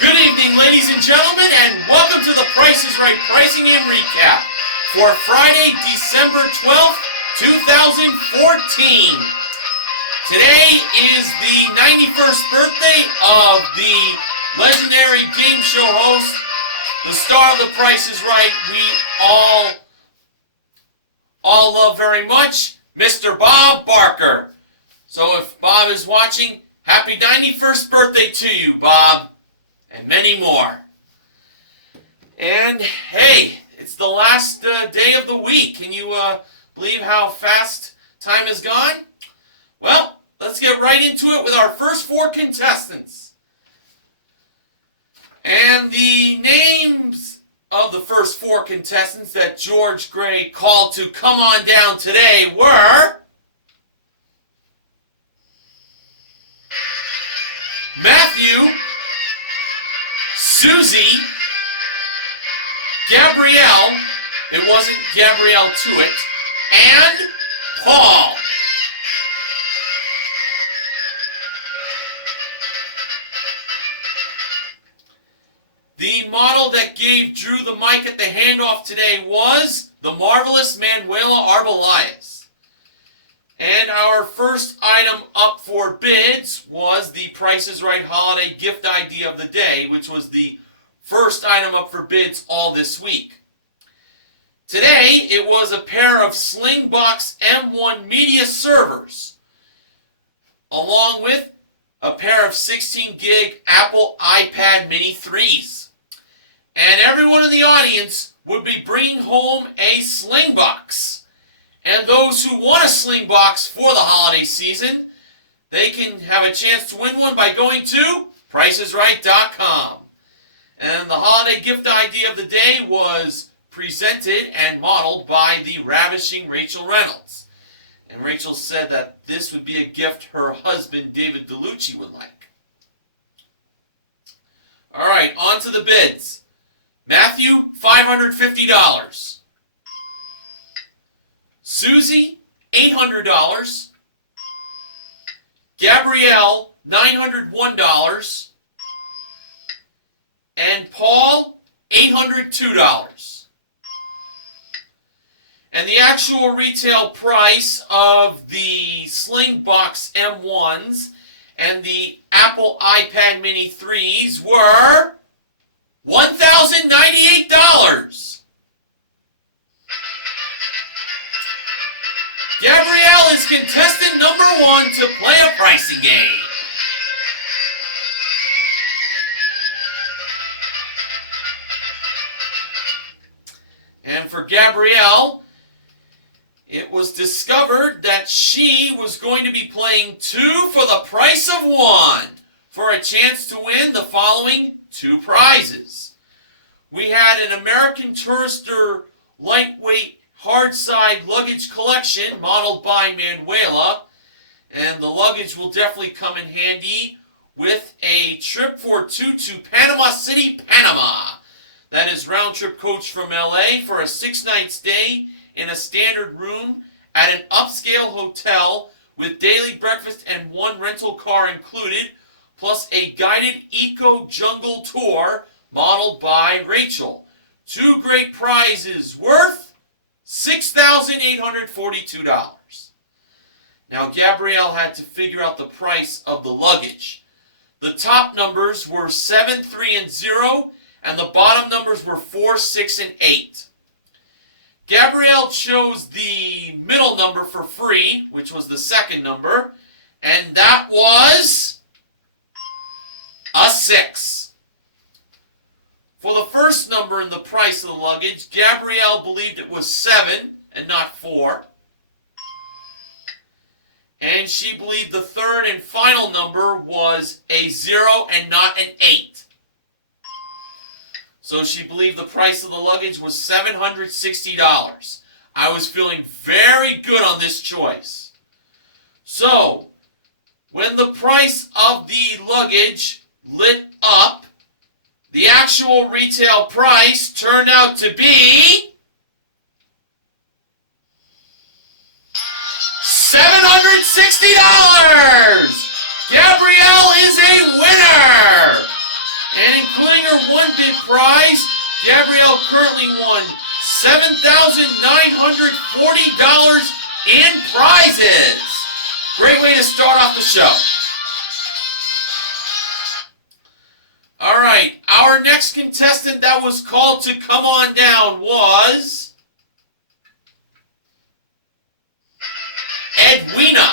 Good evening, ladies and gentlemen, and welcome to the Price is Right Pricing and Recap for Friday, December 12th, 2014. Today is the 91st birthday of the legendary game show host, the star of the Price is Right we all love very much, Mr. Bob Barker. So if Bob is watching, happy 91st birthday to you, Bob. And many more. And hey, it's the last day of the week. Can you believe how fast time has gone? Well, let's get right into it with our first four contestants. And the names of the first four contestants that George Gray called to come on down today were Matthew, Susie, Gabrielle, it wasn't Gabrielle Tuitt, and Paul. The model that gave Drew the mic at the handoff today was the marvelous Manuela Arbelias. And our first item up for bids was the Price is Right holiday gift idea of the day, which was the first item up for bids all this week. Today, it was a pair of Slingbox M1 media servers, along with a pair of 16 gig Apple iPad Mini 3s. And everyone in the audience would be bringing home a Slingbox. And those who want a Slingbox for the holiday season, they can have a chance to win one by going to PricesRight.com. And the holiday gift idea of the day was presented and modeled by the ravishing Rachel Reynolds. And Rachel said that this would be a gift her husband, David DeLucci, would like. All right, on to the bids. Matthew, $550. Susie, $800. Gabrielle, $901. And Paul, $802. And the actual retail price of the Slingbox M1s and the Apple iPad Mini 3s were $1,098. Gabrielle is contestant number one to play a pricing game. And for Gabrielle, it was discovered that she was going to be playing two for the price of one for a chance to win the following two prizes. We had an American Tourister lightweight hard-side luggage collection modeled by Manuela, and the luggage will definitely come in handy with a trip for two to Panama City, Panama. That is round-trip coach from LA for a 6-night stay in a standard room at an upscale hotel with daily breakfast and one rental car included, plus a guided eco-jungle tour modeled by Rachel. Two great prizes worth $6,842. Now, Gabrielle had to figure out the price of the luggage. The top numbers were 7, 3, and 0, and the bottom numbers were 4, 6, and 8. Gabrielle chose the middle number for free, which was the second number, and that was a 6. For the first number in the price of the luggage, Gabrielle believed it was 7 and not 4. And she believed the third and final number was a 0 and not an 8. So she believed the price of the luggage was $760. I was feeling very good on this choice. So, when the price of the luggage lit up, the actual retail price turned out to be $760! Gabrielle is a winner! And in one bid prize, Gabrielle currently won $7,940 in prizes. Great way to start off the show. All right, our next contestant that was called to come on down was Edwina.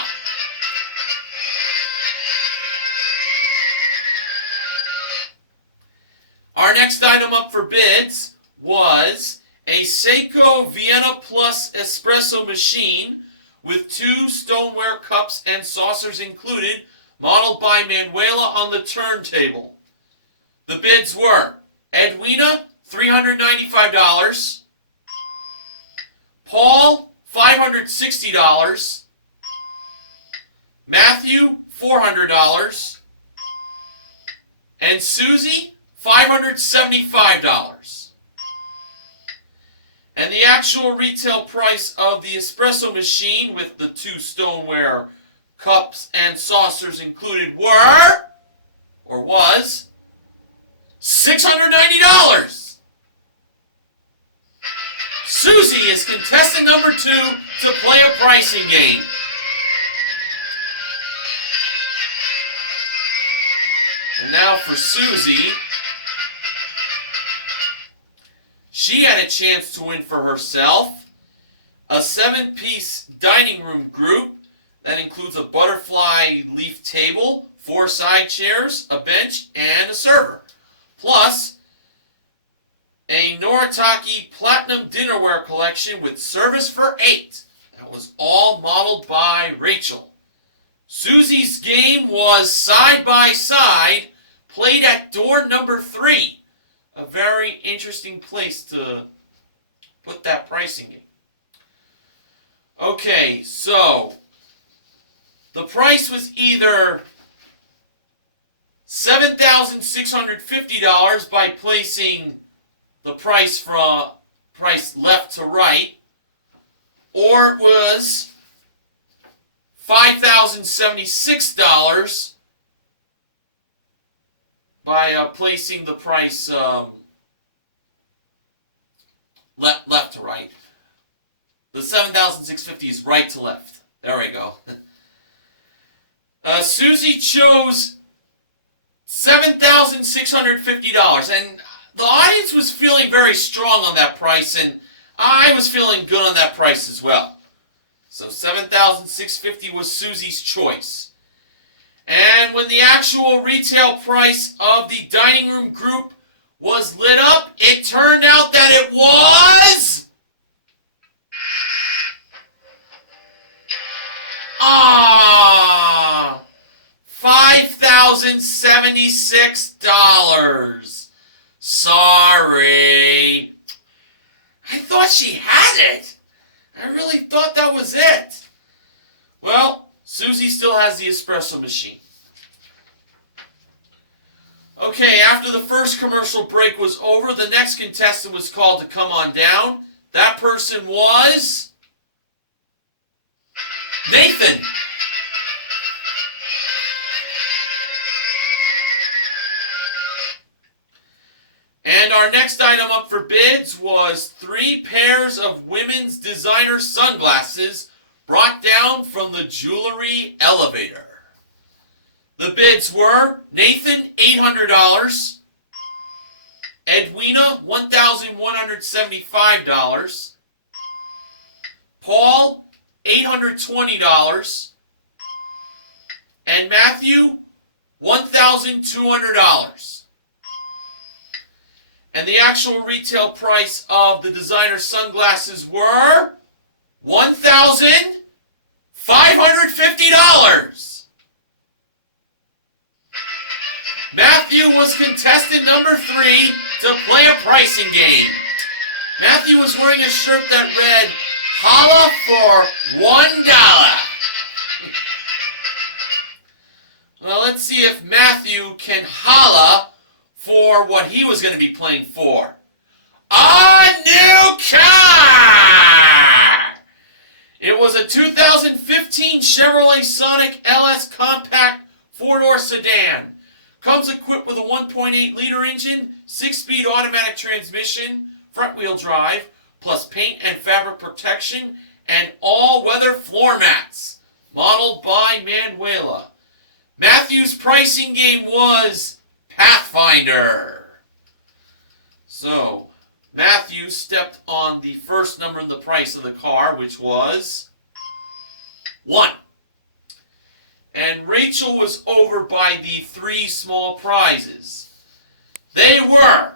Our next item up for bids was a Seiko Vienna Plus espresso machine with 2 stoneware cups and saucers included, modeled by Manuela on the turntable. The bids were Edwina, $395, Paul, $560, Matthew, $400, and Susie, $575. And the actual retail price of the espresso machine with the 2 stoneware cups and saucers included was $690. Susie is contestant number 2 to play a pricing game. And now for Susie. She had a chance to win for herself a 7-piece dining room group that includes a butterfly leaf table, 4 side chairs, a bench, and a server. Plus, a Noritake Platinum Dinnerware collection with service for 8. That was all modeled by Rachel. Susie's game was side by side, played at door number 3. A very interesting place to put that pricing game. Okay, so the price was either $7,650 by placing the price from price left to right, or it was $5,076 by placing the price left to right. The $7,650 is right to left. There we go. Susie chose $7,650, and the audience was feeling very strong on that price, and I was feeling good on that price as well. So $7,650 was Susie's choice. And when the actual retail price of the dining room group was lit up, it turned out that it was $5,076. Sorry. I thought she had it. I really thought that was it. Well, Susie still has the espresso machine. Okay, after the first commercial break was over, the next contestant was called to come on down. That person was Nathan. And our next item up for bids was 3 pairs of women's designer sunglasses brought down from the jewelry elevator. The bids were Nathan, $800, Edwina, $1,175, Paul, $820, and Matthew, $1,200. And the actual retail price of the designer sunglasses were $1,550. Matthew was contestant number 3 to play a pricing game. Matthew was wearing a shirt that read, "Holla for $1." Well, let's see if Matthew can holla for what he was going to be playing for. A new car! It was a 2015 Chevrolet Sonic LS Compact 4-door sedan. Comes equipped with a 1.8 liter engine, 6-speed automatic transmission, front wheel drive, plus paint and fabric protection, and all-weather floor mats. Modeled by Manuela. Matthew's pricing game was Pathfinder. So, Matthew stepped on the first number in the price of the car, which was 1. And Rachel was over by the 3 small prizes. They were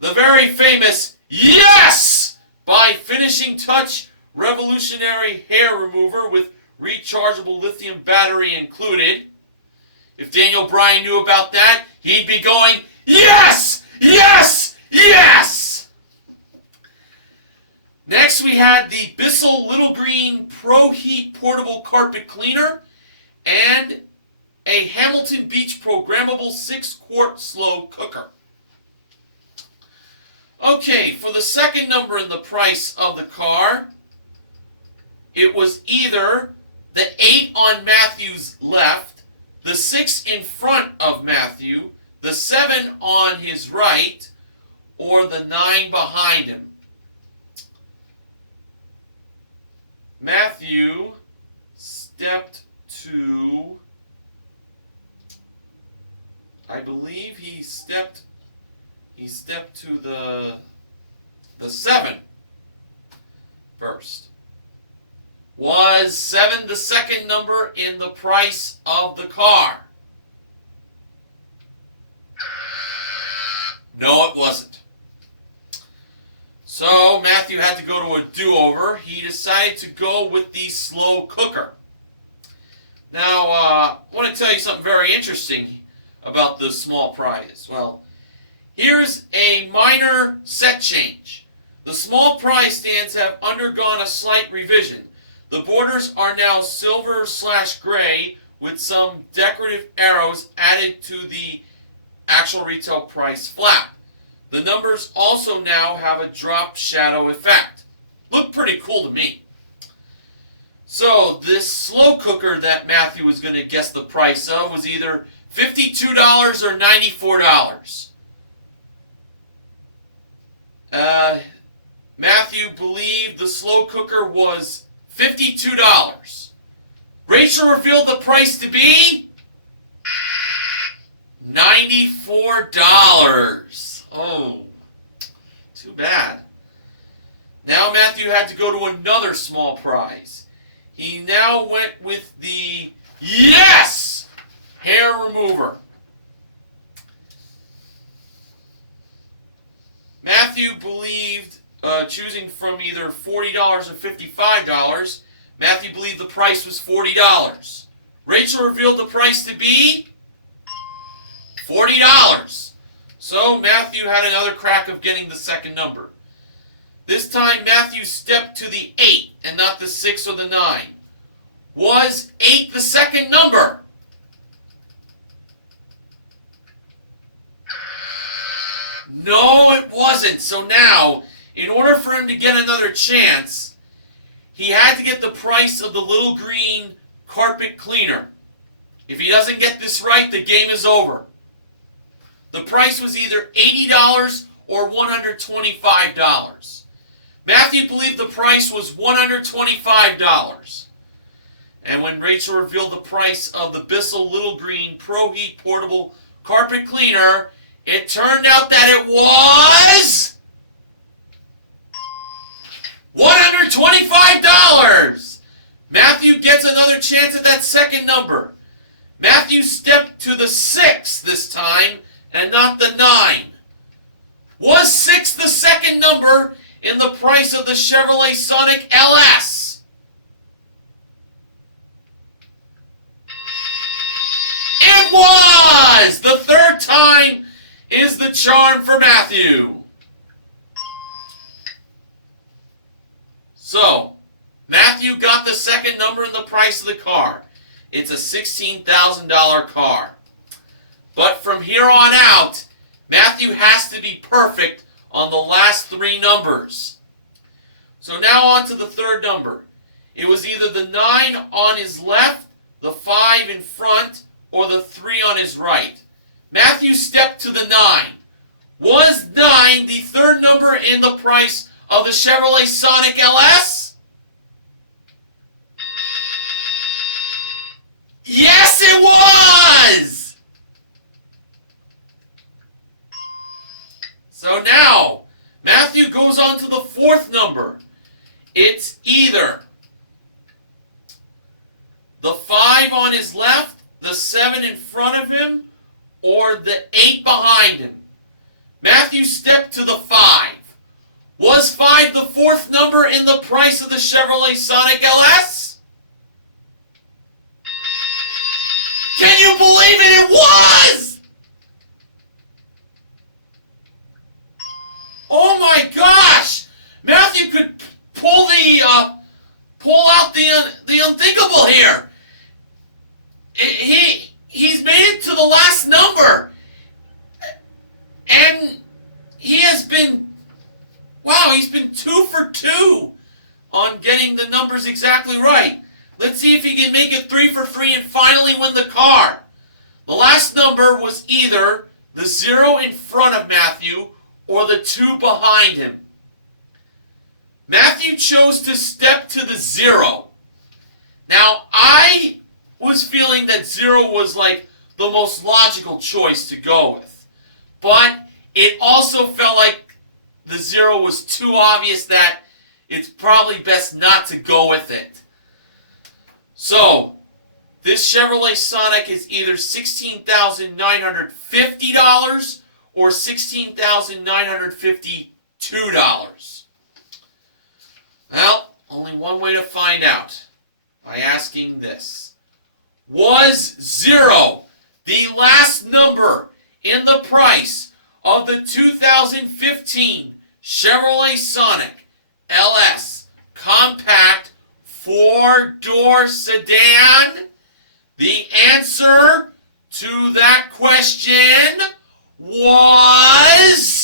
the very famous Yes! By Finishing Touch Revolutionary Hair Remover with rechargeable lithium battery included. If Daniel Bryan knew about that, he'd be going, Yes! Yes! Yes! Next we had the Bissell Little Green Pro Heat Portable Carpet Cleaner and a Hamilton Beach Programmable 6-quart slow cooker. Okay, for the second number in the price of the car, it was either the 8 on Matthew's left, the 6 in front of Matthew, the 7 on his right, or the 9 behind him. Matthew stepped to, I believe he stepped to the 7 first. Was 7 the second number in the price of the car? No, it wasn't. So Matthew had to go to a do-over. He decided to go with the slow cooker. Now, I want to tell you something very interesting about the small prize. Well, here's a minor set change. The small prize stands have undergone a slight revision. The borders are now silver/gray with some decorative arrows added to the actual retail price flap. The numbers also now have a drop shadow effect. Look pretty cool to me. So this slow cooker that Matthew was going to guess the price of was either $52 or $94. Matthew believed the slow cooker was $52. Rachel revealed the price to be $94. Oh, too bad. Now Matthew had to go to another small prize. He now went with the Yes! Hair remover. Matthew believed, choosing from either $40 or $55, Matthew believed the price was $40. Rachel revealed the price to be $40. So Matthew had another crack of getting the second number. This time Matthew stepped to the 8 and not the 6 or the 9. Was 8 the second number? No, it wasn't. So now, in order for him to get another chance, he had to get the price of the little green carpet cleaner. If he doesn't get this right, the game is over. The price was either $80 or $125. Matthew believed the price was $125. And when Rachel revealed the price of the Bissell Little Green Pro Heat Portable Carpet Cleaner, it turned out that it was $125. Matthew gets another chance at that second number. Matthew stepped to the 6 this time and not the 9. Was 6 the second number in the price of the Chevrolet Sonic LS? It was! The third time is the charm for Matthew. So, Matthew got the second number in the price of the car. It's a $16,000 car. But from here on out, Matthew has to be perfect on the last 3 numbers. So now on to the third number. It was either the 9 on his left, the 5 in front, or the 3 on his right. Matthew stepped to the 9. Was 9 the third number in the price of the Chevrolet Sonic LS? Yes, it was! So now, Matthew goes on to the fourth number. It's either the 5 on his left, the 7 in front of him, or the 8 behind him. Matthew stepped to the 5. Was 5 the fourth number in the price of the Chevrolet Sonic LS? Can you believe it? It was! Oh my gosh! Matthew could pull out the unthinkable here. He's made it to the last number. And he has been, wow, he's been 2 for 2 on getting the numbers exactly right. Let's see if he can make it 3 for 3 and finally win the car. The last number was either the 0 in front of Matthew or the 2 behind him. Matthew chose to step to the 0. Now, I was feeling that 0 was like the most logical choice to go with. But it also felt like the 0 was too obvious that it's probably best not to go with it. So, this Chevrolet Sonic is either $16,950 or $16,952. Well, only one way to find out, by asking this. Was 0 the last number in the price of the 2015 Chevrolet Sonic LS Compact 4-door sedan? The answer to that question was...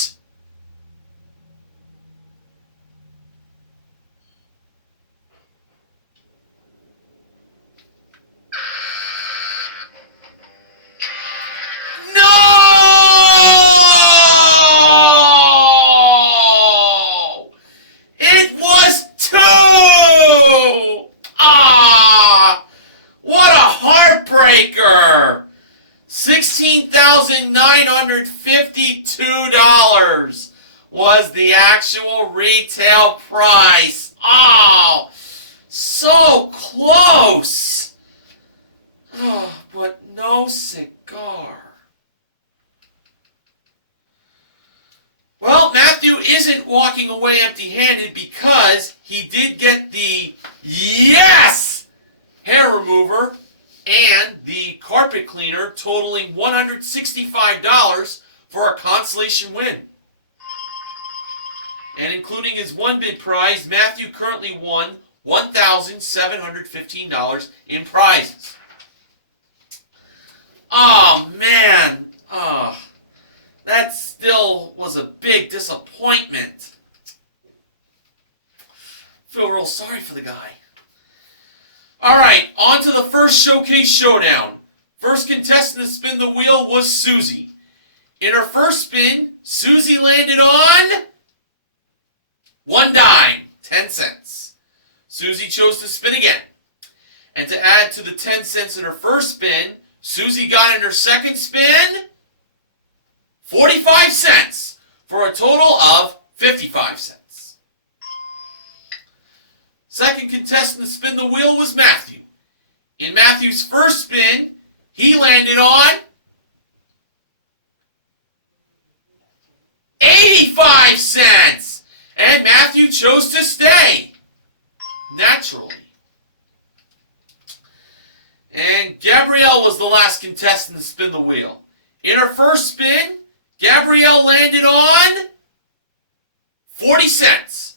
$16,952 was the actual retail price. Oh, so close. Oh, but no cigar. Well, Matthew isn't walking away empty-handed because he did get the yes hair remover and the carpet cleaner, totaling $165 for a consolation win. And including his one bid prize, Matthew currently won $1,715 in prizes. Oh, man. Oh, that still was a big disappointment. Feel real sorry for the guy. All right, on to the first showcase showdown. First contestant to spin the wheel was Susie. In her first spin, Susie landed on 1 dime, 10 cents. Susie chose to spin again. And to add to the 10 cents in her first spin, Susie got in her second spin 45 cents for a total of 55 cents. Second contestant to spin the wheel was Matthew. In Matthew's first spin, he landed on 85 cents. And Matthew chose to stay. Naturally. And Gabrielle was the last contestant to spin the wheel. In her first spin, Gabrielle landed on 40 cents.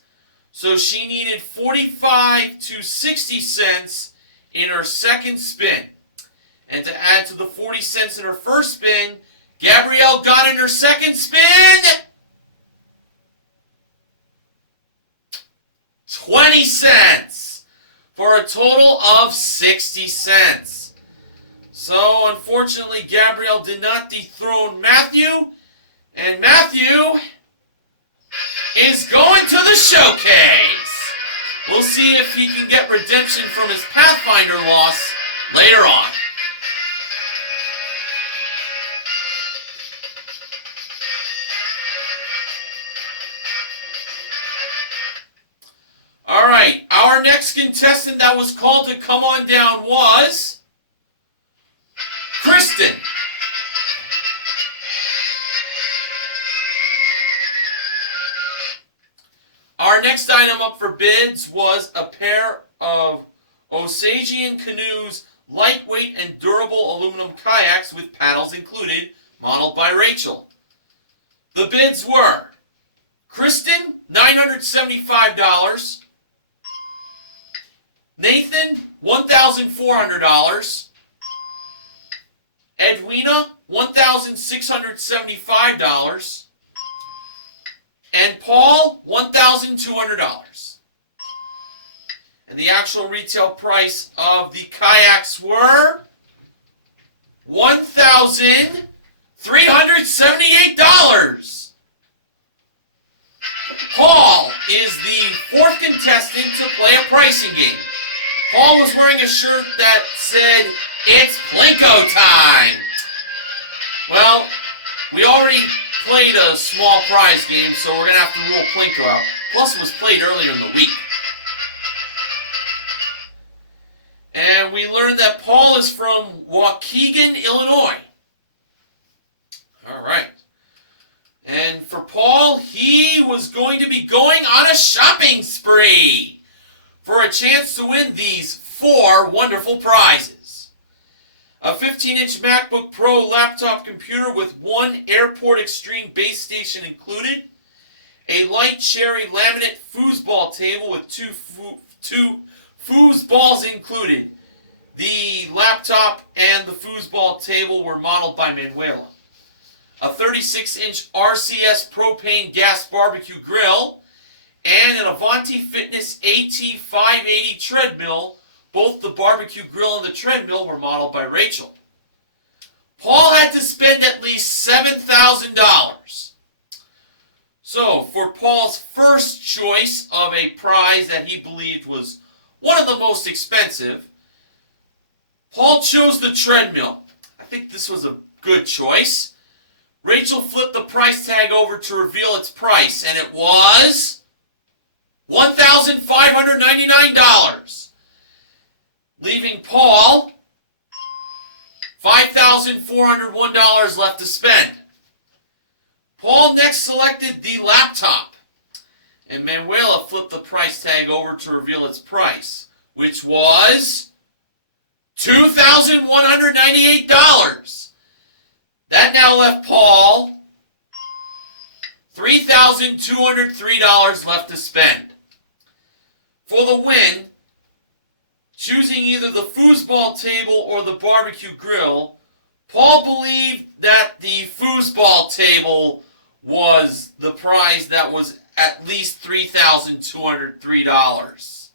So she needed 45 to 60 cents in her second spin. And to add to the 40 cents in her first spin, Gabrielle got in her second spin 20 cents for a total of 60 cents. So, unfortunately, Gabrielle did not dethrone Matthew, and Matthew is going to the showcase. We'll see if he can get redemption from his Pathfinder loss later on. Alright, our next contestant that was called to come on down was Kristen. Our next item up for bids was a pair of Osagian Canoes lightweight and durable aluminum kayaks with paddles included, modeled by Rachel. The bids were Kristen, $975, Nathan, $1,400, Edwina, $1,675, and Paul, $1,200. And the actual retail price of the kayaks were $1,378. Paul is the fourth contestant to play a pricing game. Paul was wearing a shirt that said, "It's Plinko time." Well, we already played a small prize game, so we're going to have to rule Plinko out. Plus, it was played earlier in the week. And we learned that Paul is from Waukegan, Illinois. All right. And for Paul, he was going to be going on a shopping spree for a chance to win these 4 wonderful prizes. A 15-inch MacBook Pro laptop computer with 1 Airport Extreme base station included, a light cherry laminate foosball table with 2 foosballs included. The laptop and the foosball table were modeled by Manuela. A 36-inch RCS propane gas barbecue grill, and an Avanti Fitness AT580 treadmill. Both the barbecue grill and the treadmill were modeled by Rachel. Paul had to spend at least $7,000. So, for Paul's first choice of a prize that he believed was one of the most expensive, Paul chose the treadmill. I think this was a good choice. Rachel flipped the price tag over to reveal its price, and it was $1,599, leaving Paul $5,401 left to spend. Paul next selected the laptop, and Manuela flipped the price tag over to reveal its price, which was $2,198. That now left Paul $3,203 left to spend. For the win, choosing either the foosball table or the barbecue grill, Paul believed that the foosball table was the prize that was at least $3,203.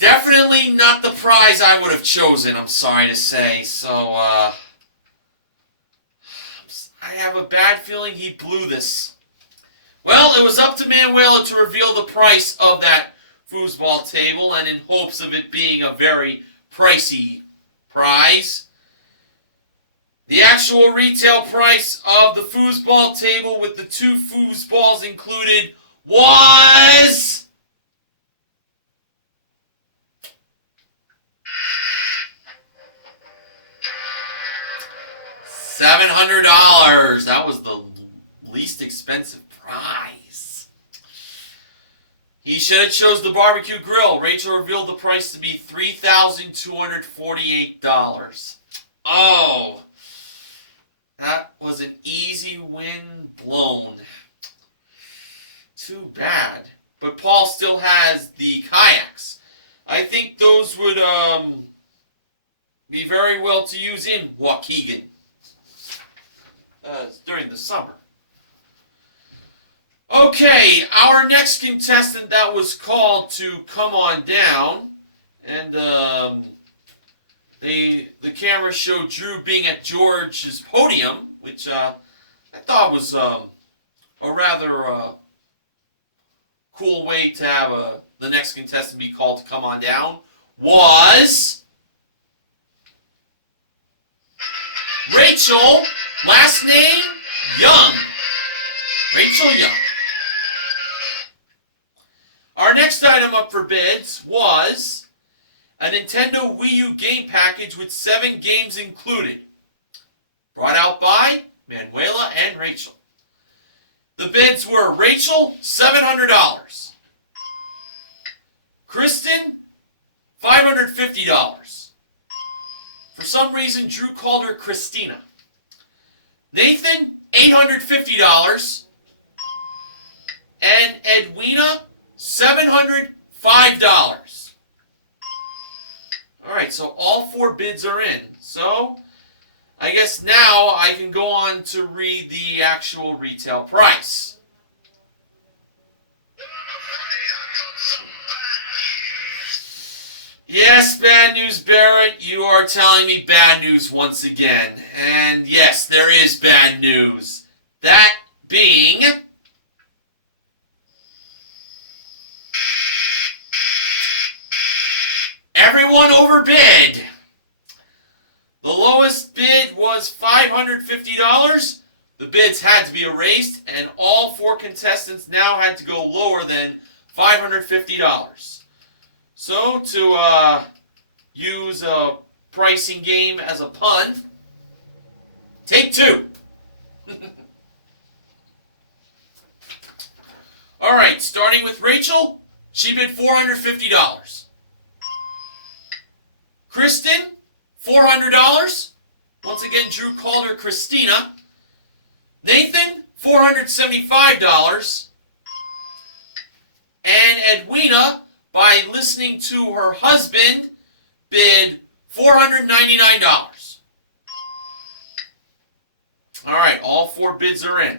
Definitely not the prize I would have chosen, I'm sorry to say. So, I have a bad feeling he blew this. Well, it was up to Manuela to reveal the price of that foosball table, and in hopes of it being a very pricey prize. The actual retail price of the foosball table with the 2 foosballs included was $700. That was the least expensive prize. He should have chose the barbecue grill. Rachel revealed the price to be $3,248. Oh, that was an easy win blown. Too bad. But Paul still has the kayaks. I think those would be very well to use in Waukegan during the summer. Okay, our next contestant that was called to come on down, and the camera showed Drew being at George's podium, which I thought was a rather cool way to have the next contestant be called to come on down, was Rachel, last name Young. Rachel Young. Our next item up for bids was a Nintendo Wii U game package with 7 games included. Brought out by Manuela and Rachel. The bids were Rachel, $700. Kristen, $550. For some reason, Drew called her Christina. Nathan, $850. And Edwina, $705. Alright, so all 4 bids are in. So, I guess now I can go on to read the actual retail price. Yes, bad news, Barrett. You are telling me bad news once again. And yes, there is bad news. That being... everyone overbid. The lowest bid was $550. The bids had to be erased, and all 4 contestants now had to go lower than $550. So, to use a pricing game as a pun, take 2. Alright, starting with Rachel, she bid $450. Kristen, $400. Once again, Drew called her Christina. Nathan, $475. And Edwina, by listening to her husband, bid $499. Alright, all 4 bids are in.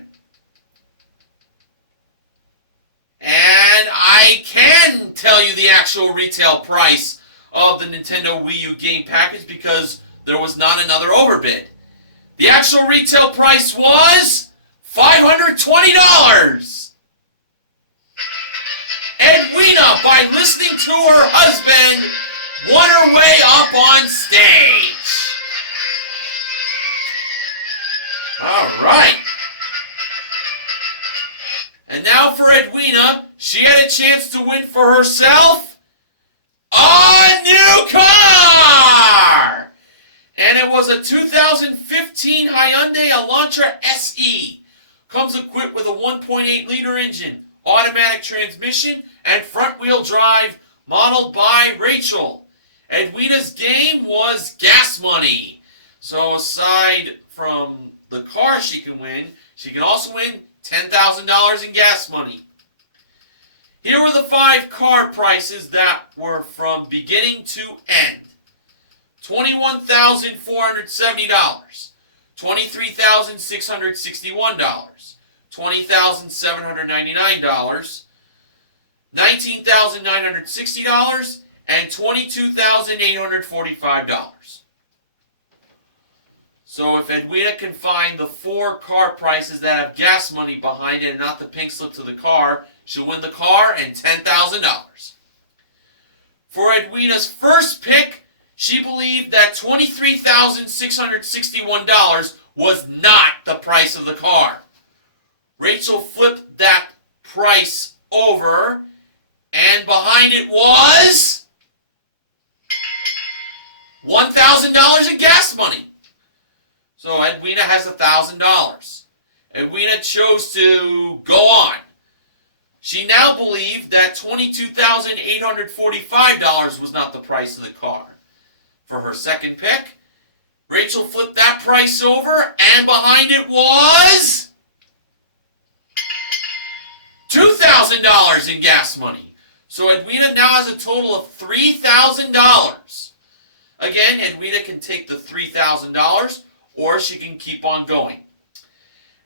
And I can tell you the actual retail price of the Nintendo Wii U game package because there was not another overbid. The actual retail price was $520. Edwina, by listening to her husband, won her way up on stage. Alright. And now for Edwina, she had a chance to win for herself a new car! And it was a 2015 Hyundai Elantra SE. Comes equipped with a 1.8 liter engine, automatic transmission, and front wheel drive, modeled by Rachel. Edwina's game was gas money. So aside from the car she can win, she can also win $10,000 in gas money. Here were the 5 car prices that were from beginning to end. $21,470, $23,661, $20,799, $19,960, and $22,845. So if Edwina can find the 4 car prices that have gas money behind it and not the pink slip to the car, she'll win the car and $10,000. For Edwina's first pick, she believed that $23,661 was not the price of the car. Rachel flipped that price over, and behind it was $1,000 in gas money. So Edwina has $1,000. Edwina chose to go on. She now believed that $22,845 was not the price of the car. For her second pick, Rachel flipped that price over, and behind it was $2,000 in gas money. So Edwina now has a total of $3,000. Again, Edwina can take the $3,000, or she can keep on going.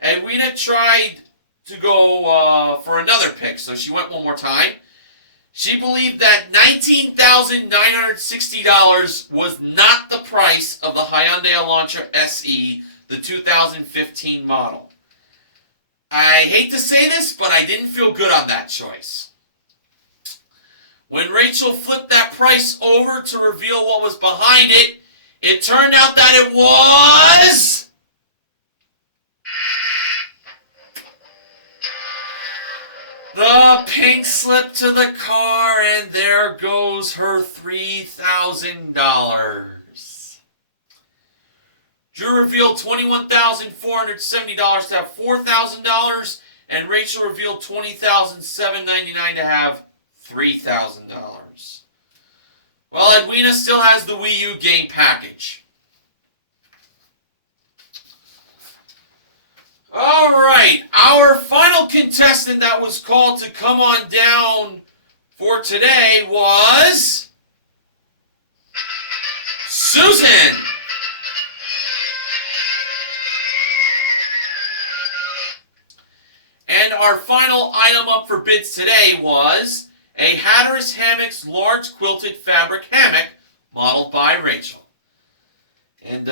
Edwina tried to go for another pick, so she went one more time. She believed that $19,960 was not the price of the Hyundai Elantra SE, the 2015 model. I hate to say this, but I didn't feel good on that choice. When Rachel flipped that price over to reveal what was behind it, it turned out that it was the pink slip to the car, and there goes her $3,000. Drew revealed $21,470 to have $4,000, and Rachel revealed $20,799 to have $3,000. Well, Edwina still has the Wii U game package. Alright, our final contestant that was called to come on down for today was Susan. And our final item up for bids today was a Hatteras Hammocks large quilted fabric hammock modeled by Rachel. And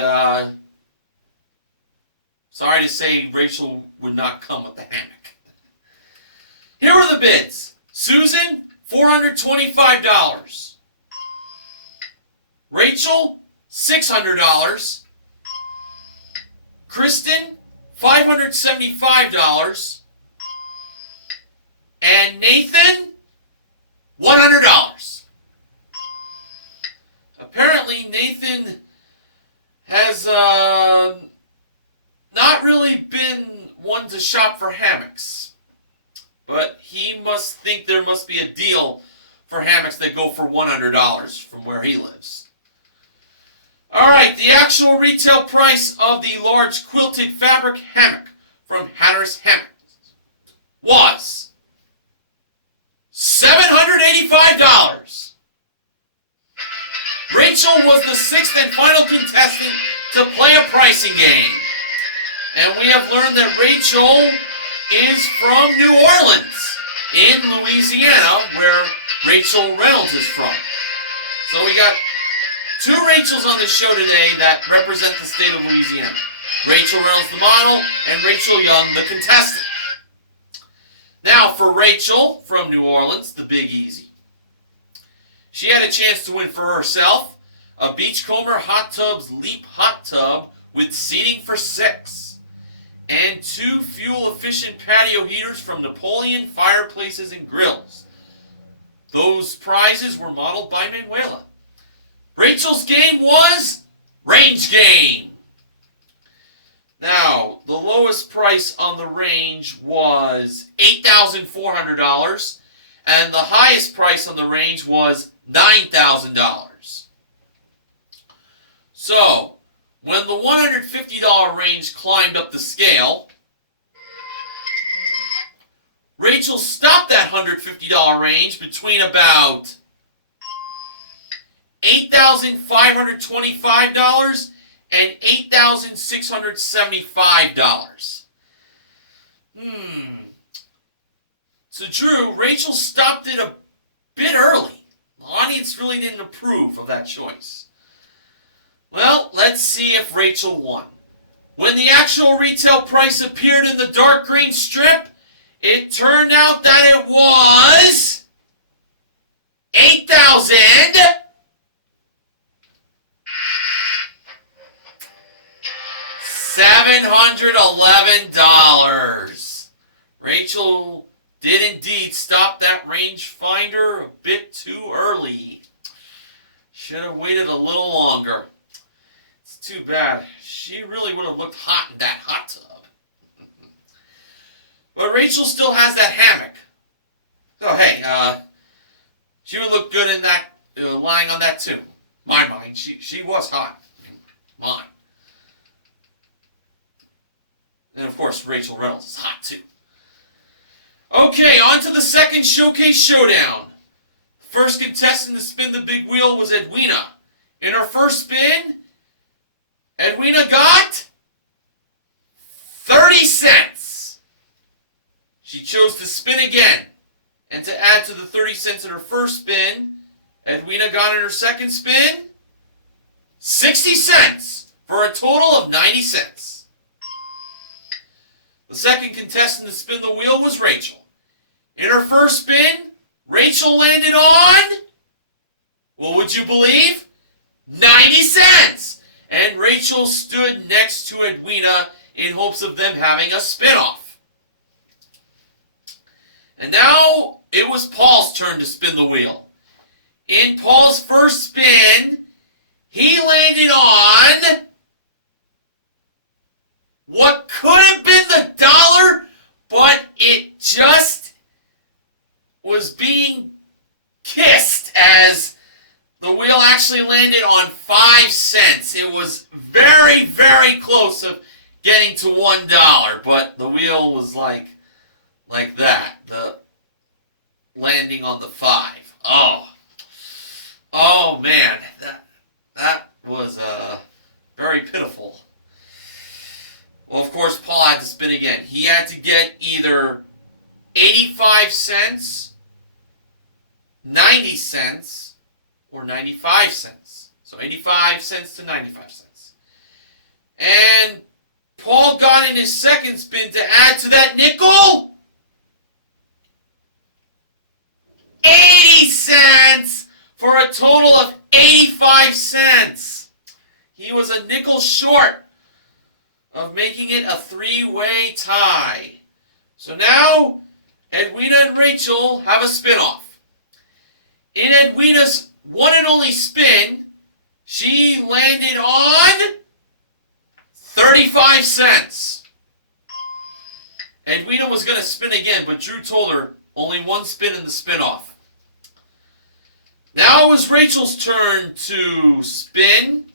sorry to say Rachel would not come with the hammock. Here were the bids. Susan, $425. Rachel, $600. Kristen, $575. And Nathan, $100. Apparently, Nathan has not really been one to shop for hammocks. But he must think there must be a deal for hammocks that go for $100 from where he lives. Alright, the actual retail price of the large quilted fabric hammock from Hatteras Hammocks was $785. Rachel was the sixth and final contestant to play a pricing game. And we have learned that Rachel is from New Orleans, in Louisiana, where Rachel Reynolds is from. So we got two Rachels on the show today that represent the state of Louisiana. Rachel Reynolds, the model, and Rachel Young, the contestant. Now, for Rachel from New Orleans, the Big Easy. She had a chance to win for herself a Beachcomber Hot Tubs Leap Hot Tub with seating for 6, and 2 fuel-efficient patio heaters from Napoleon Fireplaces and Grills. Those prizes were modeled by Manuela. Rachel's game was Range Game. Now, the lowest price on the range was $8,400, and the highest price on the range was $9,000. So, when the $150 range climbed up the scale, Rachel stopped that $150 range between about $8,525 and $8,675. So Drew, Rachel stopped it a bit early. The audience really didn't approve of that choice. Well, let's see if Rachel won. When the actual retail price appeared in the dark green strip, it turned out that it was $8,711. Rachel did indeed stop that rangefinder a bit too early. Should have waited a little longer. It's too bad. She really would have looked hot in that hot tub. But Rachel still has that hammock. So hey, she would look good in that, lying on that too. My mind, she was hot. Mine. And of course, Rachel Reynolds is hot too. Okay, on to the second showcase showdown. First contestant to spin the big wheel was Edwina. In her first spin, Edwina got 30 cents. She chose to spin again. And to add to the 30 cents in her first spin, Edwina got in her second spin 60 cents for a total of 90 cents. The second contestant to spin the wheel was Rachel. In her first spin, Rachel landed on, what would you believe? 90 cents! And Rachel stood next to Edwina in hopes of them having a spin-off. And now it was Paul's turn to spin the wheel. In Paul's first spin, he landed on what could have been the dollar, but it just was being kissed as the wheel actually landed on 5 cents. It was very, very close of getting to $1, but the wheel was like that. The landing on the 5. Oh man, that was very pitiful. Well, of course, Paul had to spin again. He had to get either 85 cents, 90 cents, or 95 cents. So 85 cents to 95 cents. And Paul got in his second spin to add to that nickel 80 cents for a total of 85 cents. He was a nickel short of making it a three-way tie. So now Edwina and Rachel have a spin-off. In Edwina's one and only spin, she landed on 35 cents. Edwina was going to spin again, but Drew told her only one spin in the spin-off. Now it was Rachel's turn to spin,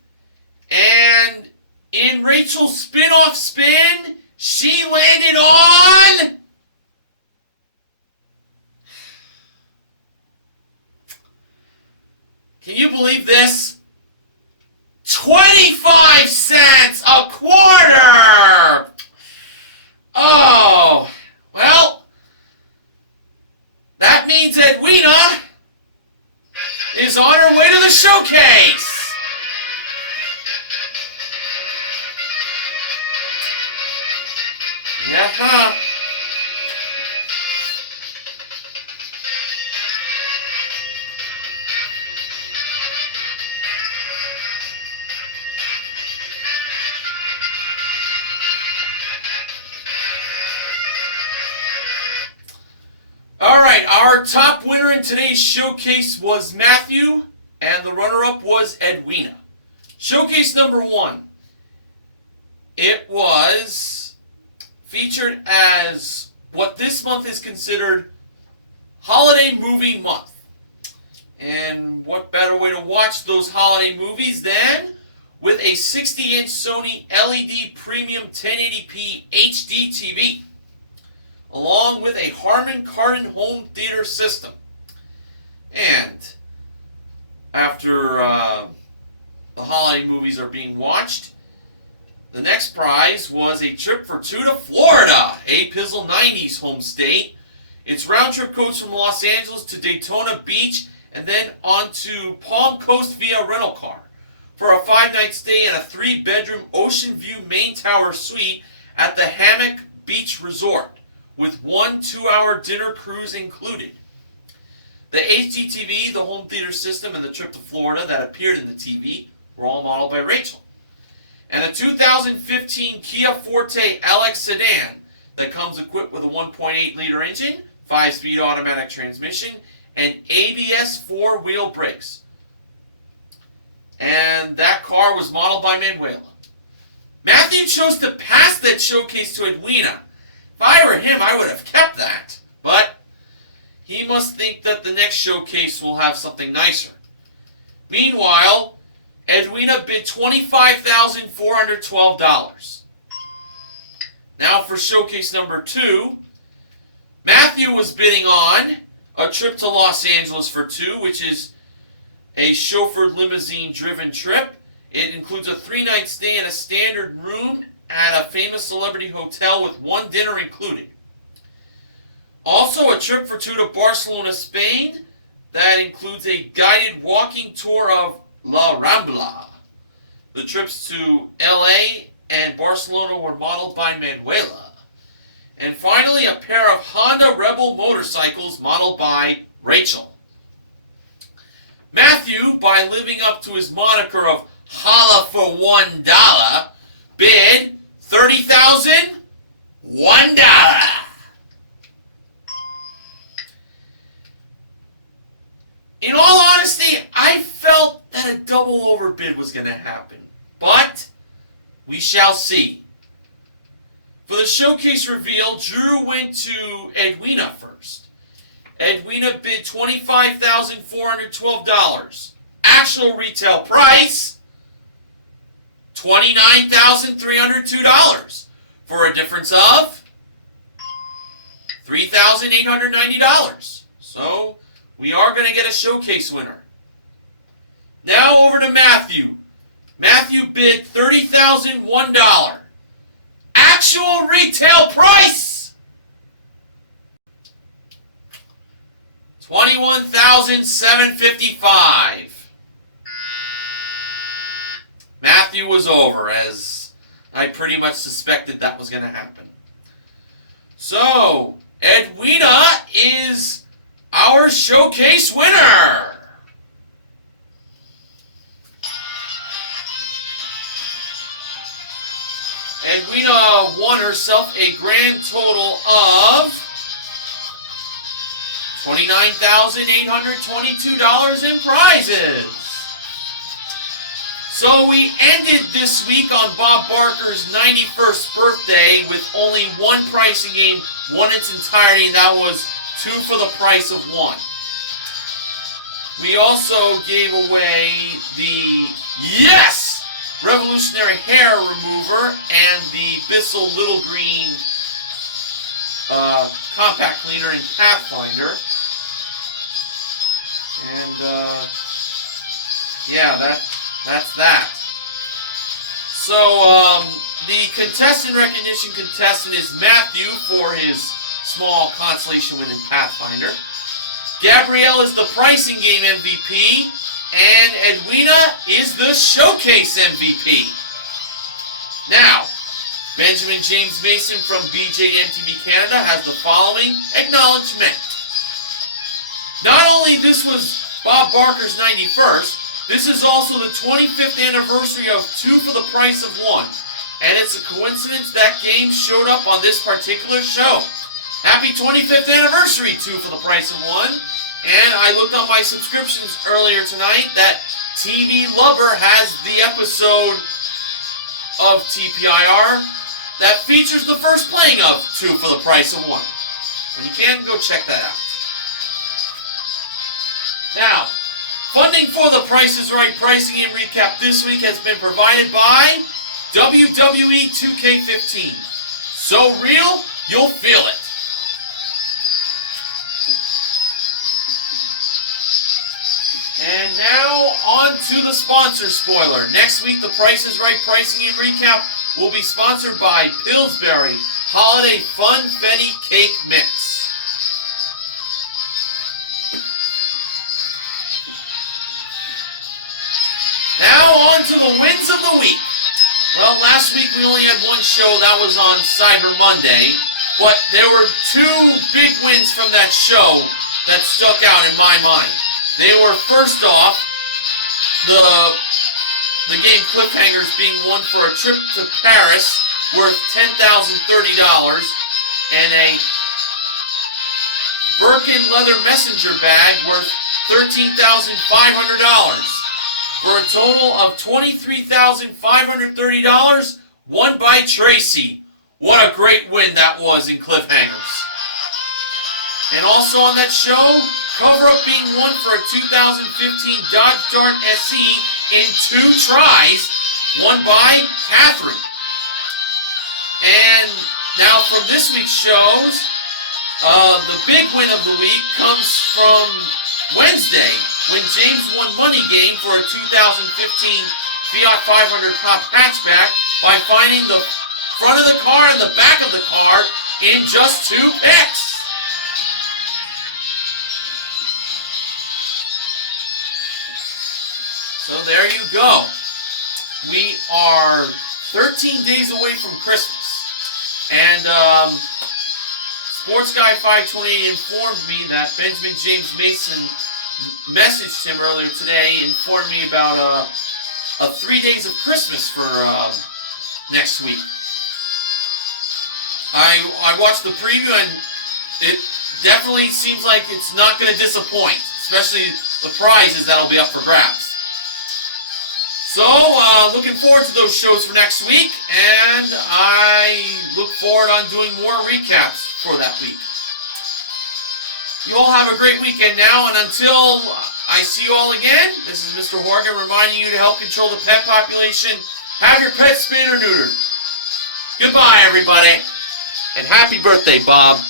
and in Rachel's spin-off spin, she landed on can you believe this? 25 cents a quarter! Oh, well, that means Edwina is on her way to the showcase. Yeah. Alright, our top winner in today's showcase was Matthew, and the runner-up was Edwina. Showcase number 1. It was featured as what this month is considered Holiday Movie Month. And what better way to watch those holiday movies than with a 60-inch Sony LED Premium 1080p HD TV, along with a Harman Kardon home theater system. And after the holiday movies are being watched, the next prize was a trip for 2 to Florida, a Pizzle 90s home state. It's round trip coach from Los Angeles to Daytona Beach and then on to Palm Coast via rental car for a 5-night stay in a 3-bedroom ocean view main tower suite at the Hammock Beach Resort, with 1 2-hour dinner cruise included. The HDTV, the home theater system, and the trip to Florida that appeared in the TV were all modeled by Rachel. And a 2015 Kia Forte LX sedan that comes equipped with a 1.8-liter engine, 5-speed automatic transmission, and ABS 4-wheel brakes. And that car was modeled by Manuela. Matthew chose to pass that showcase to Edwina. If I were him, I would have kept that. But he must think that the next showcase will have something nicer. Meanwhile, Edwina bid $25,412. Now for showcase number 2, Matthew was bidding on a trip to Los Angeles for 2, which is a chauffeured limousine-driven trip. It includes a 3-night stay in a standard room at a famous celebrity hotel with 1 dinner included. Also, a trip for 2 to Barcelona, Spain, that includes a guided walking tour of La Rambla. The trips to LA and Barcelona were modeled by Manuela. And finally, a pair of Honda Rebel motorcycles modeled by Rachel. Matthew, by living up to his moniker of holla for $1, bid $30,001. In all honesty, I felt that a double overbid was going to happen, but we shall see. For the showcase reveal, Drew went to Edwina first. Edwina bid $25,412. Actual retail price, $29,302, for a difference of $3,890. So we are going to get a showcase winner. Now over to Matthew. Matthew bid $30,001. Actual retail price, $21,755. Matthew was over, as I pretty much suspected that was going to happen. So, Edwina is our showcase winner. Edwina won herself a grand total of $29,822 in prizes. So we ended this week on Bob Barker's 91st birthday with only one pricing game, won its entirety, and that was 2 for the price of 1. We also gave away the Revolutionary Hair Remover and the Bissell Little Green Compact Cleaner in Pathfinder. And, that's that. So, the contestant recognition contestant is Matthew for his small consolation win in Pathfinder. Gabrielle is the pricing game MVP. And Edwina is the showcase MVP. Now, Benjamin James Mason from BJMTV Canada has the following acknowledgement. Not only this was Bob Barker's 91st, this is also the 25th anniversary of 2 for the price of 1. And it's a coincidence that game showed up on this particular show. Happy 25th anniversary, 2 for the price of 1. And I looked on my subscriptions earlier tonight that TV Lover has the episode of TPIR that features the first playing of 2 for the price of 1. When you can, go check that out. Now, funding for the Price is Right pricing and recap this week has been provided by WWE 2K15. So real, you'll feel it. And now, on to the sponsor spoiler. Next week, the Price is Right pricing and recap will be sponsored by Pillsbury Holiday Funfetti Cake Mix. Now, on to the wins of the week. Well, last week we only had one show. That was on Cyber Monday. But there were 2 big wins from that show that stuck out in my mind. They were, first off, the game Cliffhangers being won for a trip to Paris worth $10,030 and a Birkin leather messenger bag worth $13,500 for a total of $23,530 won by Tracy. What a great win that was in Cliffhangers. And also on that show, cover-up being won for a 2015 Dodge Dart SE in 2 tries, won by Catherine. And now from this week's shows, the big win of the week comes from Wednesday, when James won Money Game for a 2015 Fiat 500 Top hatchback by finding the front of the car and the back of the car in just 2 picks. So there you go. we are 13 days away from Christmas. And Sports Guy 528 informed me that Benjamin James Mason messaged him earlier today, informed me about a 3 days of Christmas for next week. I watched the preview, and it definitely seems like it's not going to disappoint, especially the prizes that'll be up for grabs. So, looking forward to those shows for next week, and I look forward on doing more recaps for that week. You all have a great weekend now, and until I see you all again, this is Mr. Horgan reminding you to help control the pet population. Have your pet spayed or neutered. Goodbye, everybody. And happy birthday, Bob.